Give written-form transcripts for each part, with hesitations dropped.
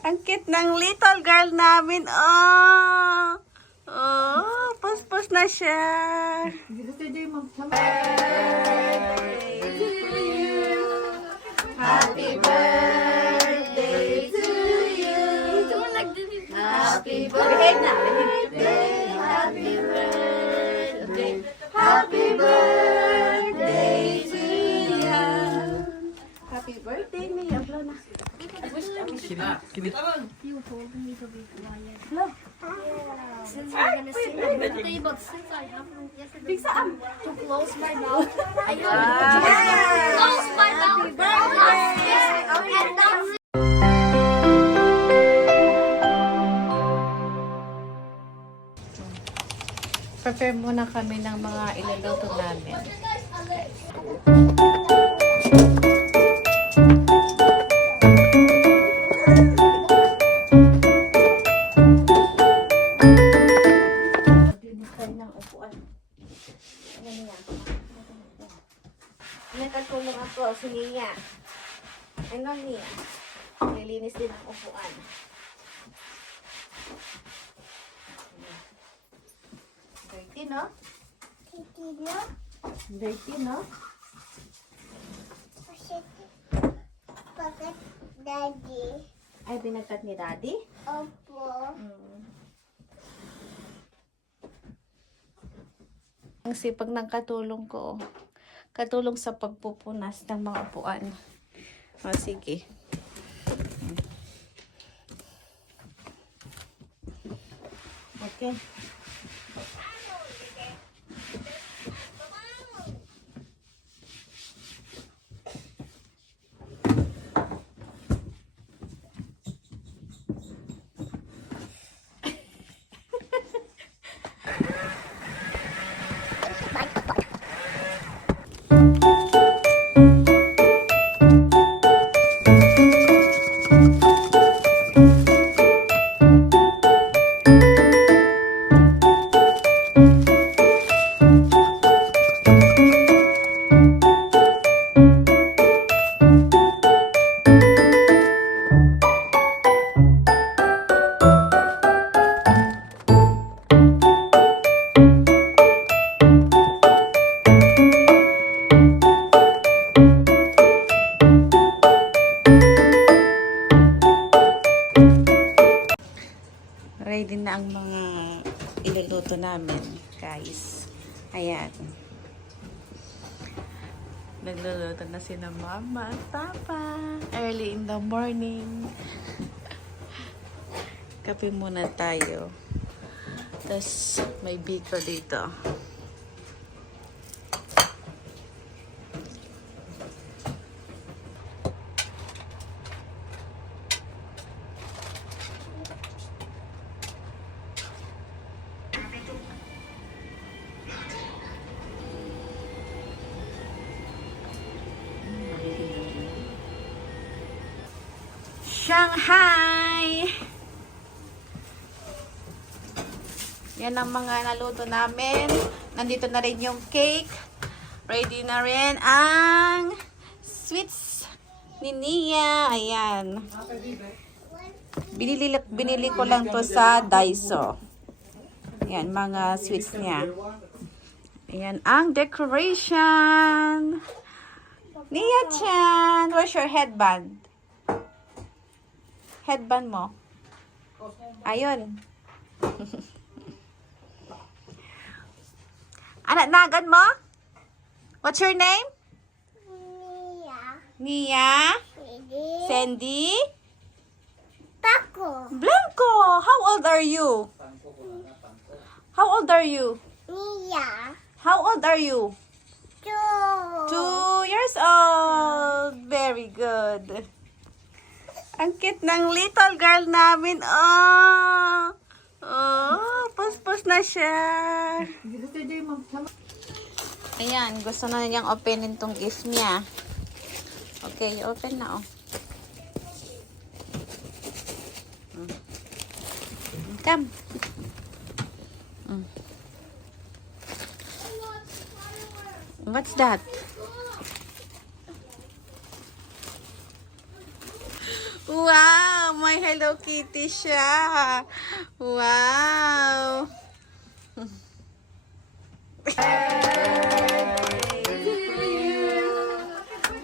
Ang cute ng little girl namin. Oh! Oh, puspos na siya. Happy birthday to you. Happy birthday. Happy birthday. Happy birthday to you. Happy birthday, Mia. Blow na. You told me to be quiet. Since we're gonna sing a birthday, but since I haven't yesterday to close my mouth, I have to close my mouth. And that's Prepare muna kami ng mga iluluto namin. Ng upuan. Ano niya? Nakatulong ako, sige niya. Ano niya? Nilinis din ang upuan. Dirty, no? Dirty, no? Bakit Daddy? Ay, binagkat ni Daddy? Opo. Ang sipag ng katulong ko. Katulong sa pagpupunas ng mga upuan. O, sige. Okay. Ready na ang mga iluluto namin, guys. Ayan. Nagluluto na sila mama at papa. Early in the morning. Kape muna tayo. Tapos may biko dito. Shanghai! Yan ang mga naluto namin. Nandito na rin yung cake. Ready na rin ang sweets ni Nia. Ayan. Binili ko lang to sa Daiso. Ayan, mga sweets niya. Ayan ang decoration. Nia-chan! Where's your headband? Headband mo. Ayun. Anak nagan mo? What's your name? Mia. Nia? Pwede. Sandy? Paco. Blanco! How old are you? How old are you? Mia. How old are you? 2. 2 years old. Very good. Ang cute ng little girl namin. Oh! Oh, puspos na siya. Ayan, gusto na niyang openin tong gift niya. Okay, open na, oh. Come. What's that? Wow, my Hello Kitty siya. Wow.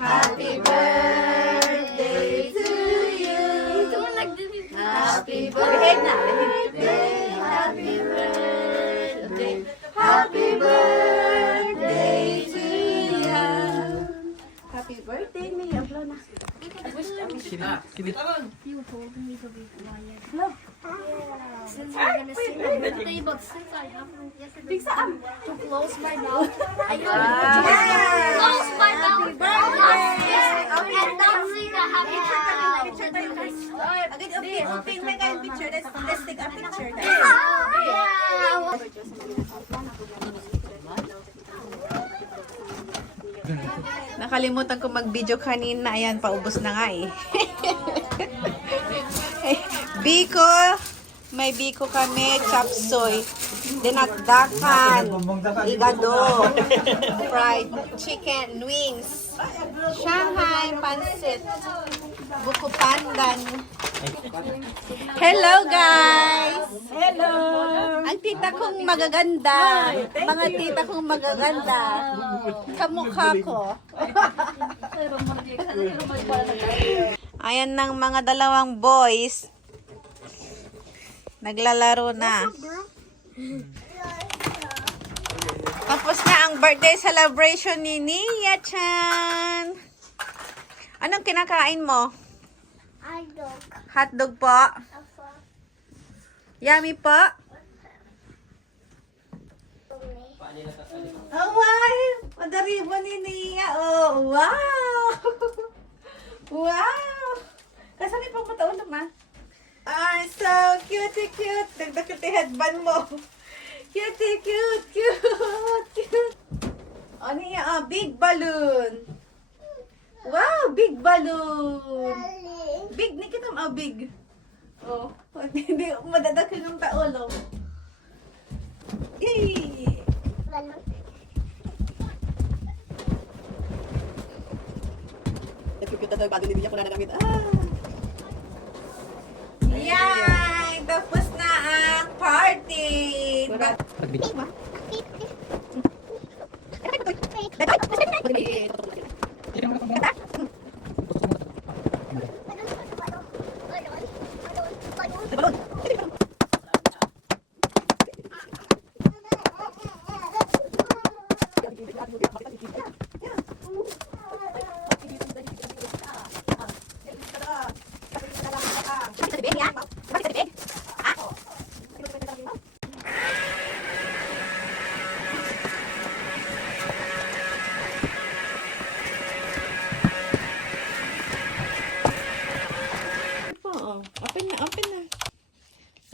Happy birthday to you. Doing like this. Happy birthday. Happy birthday. Happy birthday to you. Happy birthday, May. Ablo na. You told me to be quiet. Look. Since we're gonna sing a birthday, but since I haven't yesterday to close my mouth, I have to close my mouth. Yes, and not sing a happy birthday. Agad, open. May kain picture. Let's take a picture. Nakalimutan ko mag-video kanina. Ayan, paubos na nga eh. Biko. May biko kami. Chapsoy. Dinakdakan. Igado. Fried chicken. Wings. Shanghai. Pansit. Buko pandan. Hello guys! Hello! Ang tita kong magaganda. Mga tita kong magaganda. Kamukha ko. Ayan ng mga dalawang boys. Naglalaro na. Tapos na ang birthday celebration ni Nia Chan. Anong kinakain mo? Adog. Hotdog po. Yummy po. Oh, wow! Madaribo ni Nia. Oh, wow! Wow! Kasali pang mataon naman. Ah, so cute. Dagdag yung headband mo. Cute. Oh, Nia, big balloon. Wow, big balloon. Big, nakita mo, big. Oh, hindi, madadaki ng taolo. Yay! Nagkikita daw, bago hindi niya ko na nagamit. Yay! Tapos na ang party! Open na.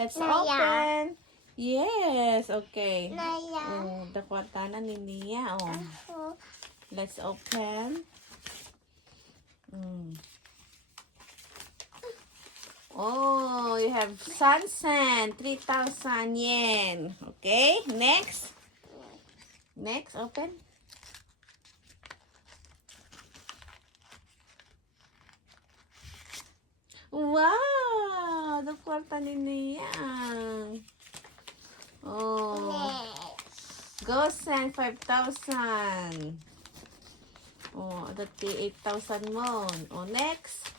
Let's open. Yes, okay. Oh, dakwata na ni Nia. Oh. Let's open. Oh, you have Sansan, 3,000 yen. Okay, next. Next, open. Wow! The kwarta ni Nia. Oh. Gosen, 5,000. Oh, dati 8,000 mo. Oh, next.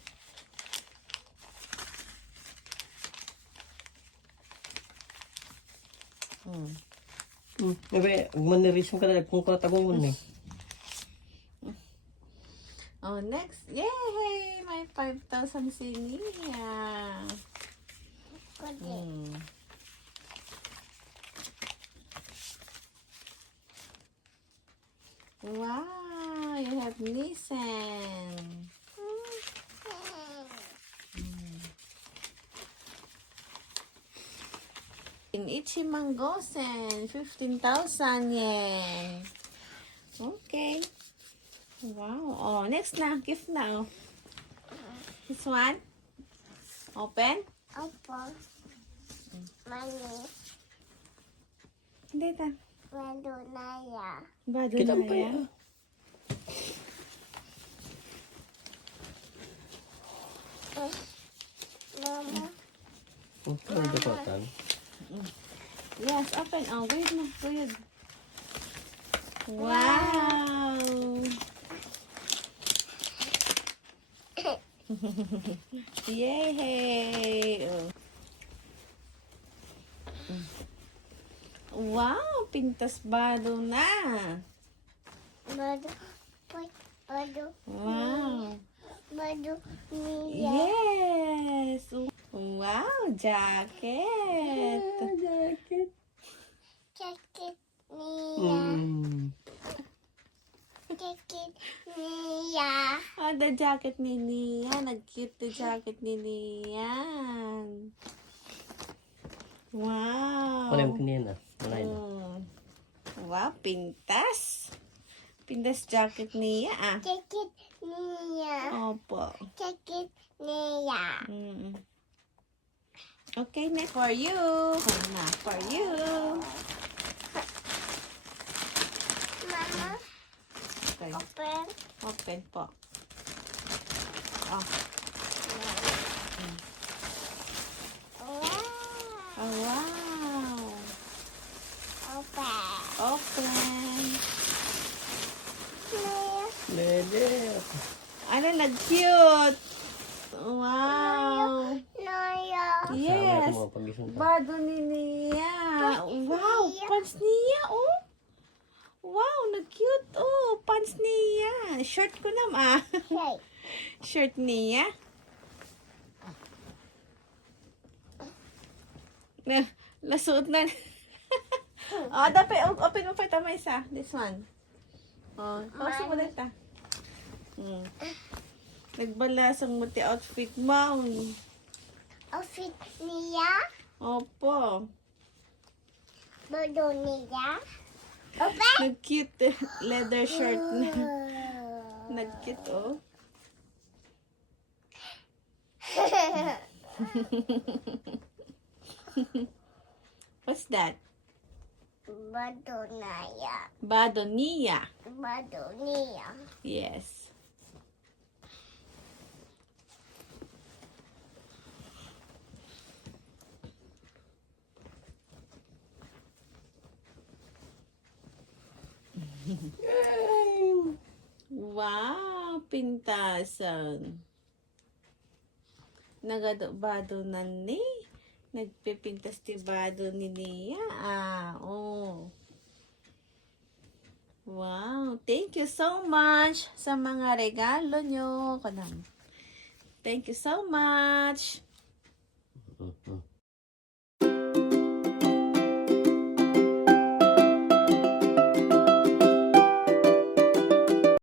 Nabe, manirisyon ka na kung katagong mo ni. Oh, next. Yay! May 5,000 si Nia. Wow! You have Nissan. In Ichimangosen, 15,000 yen. Okay. Wow. Oh, next na. Gift na. Oh. This one. Open. Money. Hindi ta. Madunaya. Bado Kita na pa yan. yan. Mama. Ano dapat? Yes, open. Oh, good na. Good. Wow! Yay! Wow! Pintas bado na! Bado. Bado. Wow! Bado. Niya. Yes! Wow! Jacket! Jacket. Jacket. Niya. Jacket. Niya. Oh, the jacket ni Nia. Nag-cute the jacket ni Nian. Wow! Wala yung kanina. Wala yun. Wow, pintas. Pintas jacket niya ah. Jacket. Niya. Opo. Jacket. Niya. Mm. Okay, next for you. Na, for you. Mama. Okay, Open. open po. Oh, Wow. oh wow. Open. Open. Niya. Lede. Ano, nag-cute. Wow. Niya. Yes. Sama mo pagising ka. Bado ni Nia. Wow, pants niya, oh. Wow, nag-cute, oh. Pants niya. Shirt ko naman. Hey. Shirt niya. Nasuot na. Oh, dapat open mo pa ito, may isa. This one. Oh, pausin mo dito. Nagbalasang mo ti outfit mo. Outfit niya. Opo. Bado niya. Open. Nag-cute leather shirt na. Nag-cute, oh. What's that? Bado niya. Bado niya. Bado niya. Yes. Wow, pintasan. Nagadobado na ni. Nagpipintas ti bado ni Nia. Ah, oh. Wow, thank you so much sa mga regalo nyo. Kanang. Thank you so much. Mhm.